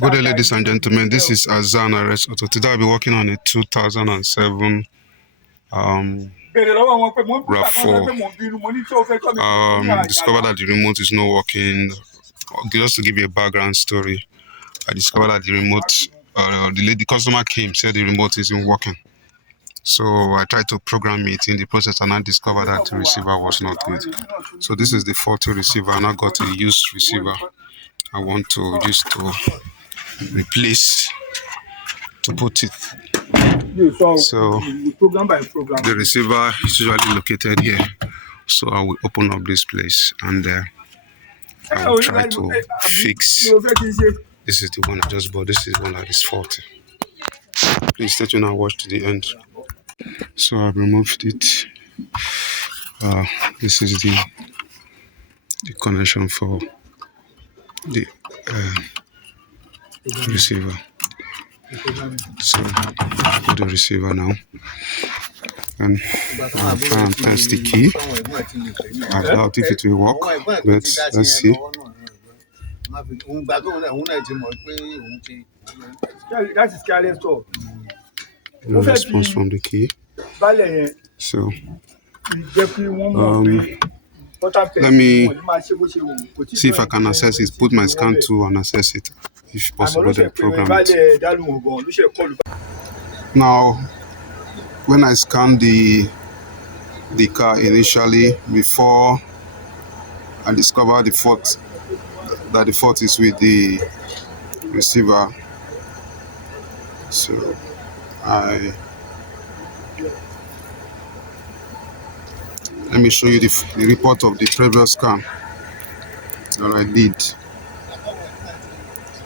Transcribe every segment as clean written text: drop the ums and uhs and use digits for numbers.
Good day, ladies and gentlemen. This is Azan Arrest Auto. Today I'll be working on a 2007 Rav4. Discovered that the remote is not working. Just to give you a background story, I discovered that the remote, the customer came, said the remote isn't working. So I tried to program it in the process, and I discovered that the receiver was not good. So this is the faulty receiver, and I got a used receiver. I want to use to replace, to put it. So the receiver is usually located here. So I will open up this place and I will try to fix. This is the one I just bought. This is the one that is faulty. Please stay tuned and watch to the end. So I've removed it. This is the connection for the receiver. So I'll put the receiver now. And I'll try and test the key. I doubt if it will work, but let's see. No response from the key. So let me see if I can access it. Put my scan tool and access it. If possible, then program it. Now, when I scanned the car initially, before I discovered the fault, that the fault is with the receiver. So let me show you the report of the previous scan that I did.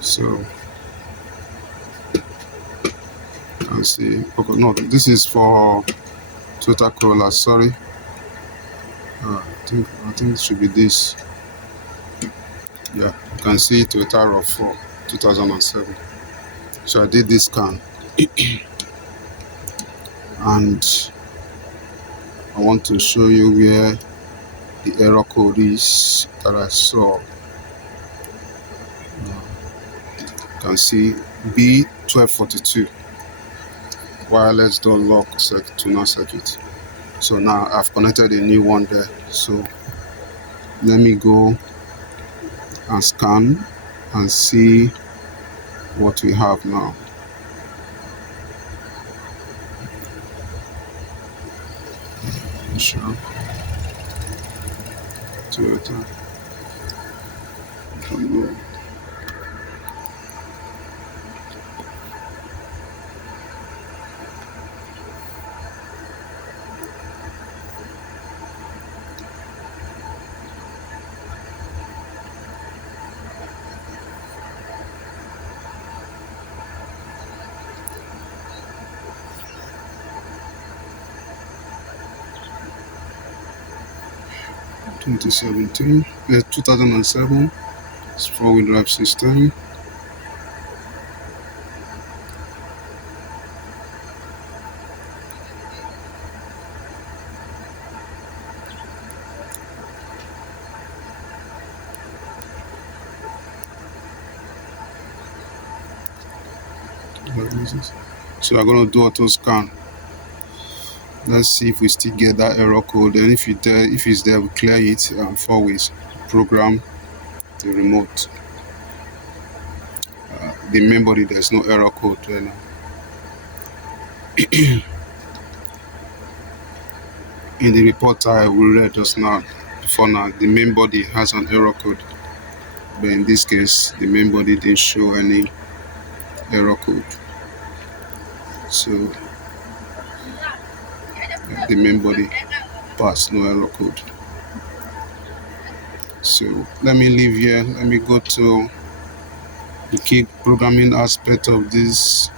So you can see, okay, no, this is for Toyota Corolla, sorry. I think it should be this. Yeah, you can see Toyota Rav4 2007. So I did this scan and I want to show you where the error code is that I saw. You can see B1242 wireless door lock tuner circuit. So now I've connected a new one there. So let me go and scan and see what we have now. Sure. Toyota. 2007, it's 4-wheel drive system. So I'm going to do auto scan. Let's see if we still get that error code. And if it's there, we clear it and forwards program the remote. The main body, there's no error code there now. In the report I will read just now, before now, the main body has an error code. But in this case, the main body didn't show any error code. So the main body passed, no error code. So let me leave here. Let me go to the key programming aspect of this.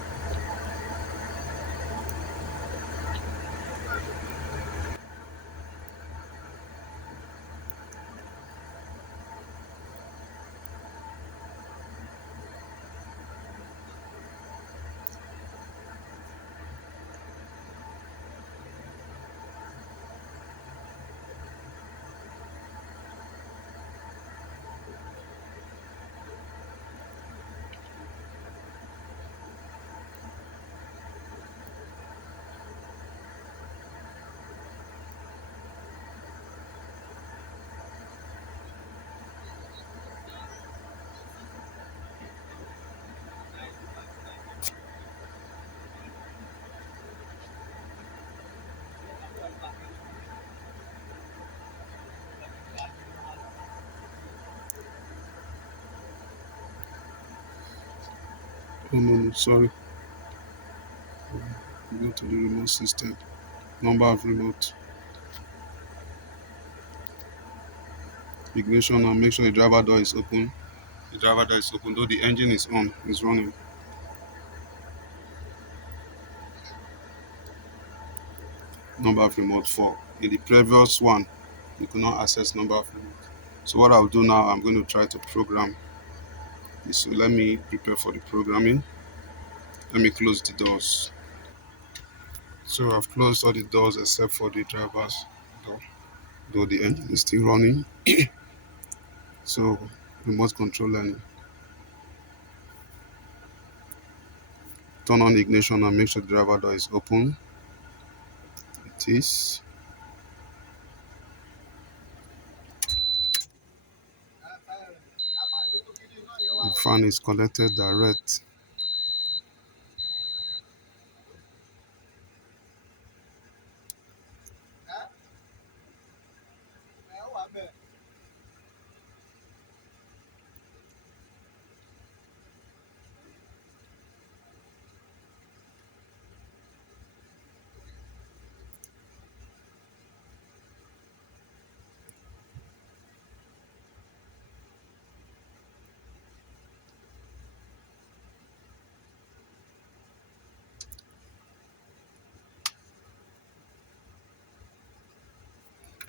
Oh no, no, sorry. Go to the remote system. Number of remote. Ignition and make sure the driver door is open. The driver door is open, though the engine is on, is running. Number of remote 4. In the previous one, you could not access number of remote. So what I'll do now, I'm going to try to program this. So let me prepare for the programming. Let me close the doors. So I've closed all the doors except for the driver's door, though the engine is still running. So remote control learning. Turn on the ignition and make sure the driver door is open. It is. The fan is connected direct.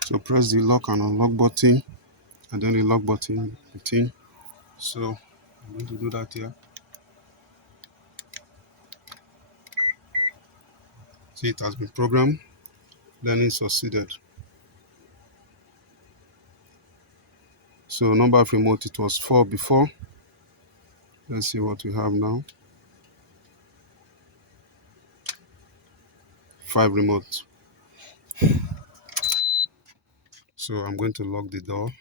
So press the lock and unlock button, and then the lock button within. So I'm going to do that here. See, it has been programmed. Learning succeeded. So number of remote, it was 4 before. Let's see what we have now. 5 remote. So I'm going to lock the door.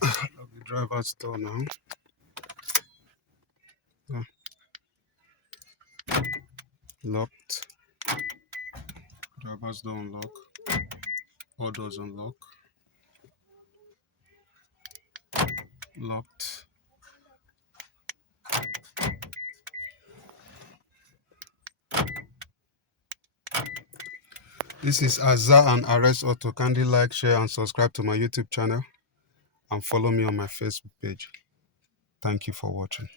Lock the driver's door now. Locked. Driver's door unlock. All doors unlock. Locked. This is Azza and Arrest Auto. Kindly like, share, and subscribe to my YouTube channel, and follow me on my Facebook page. Thank you for watching.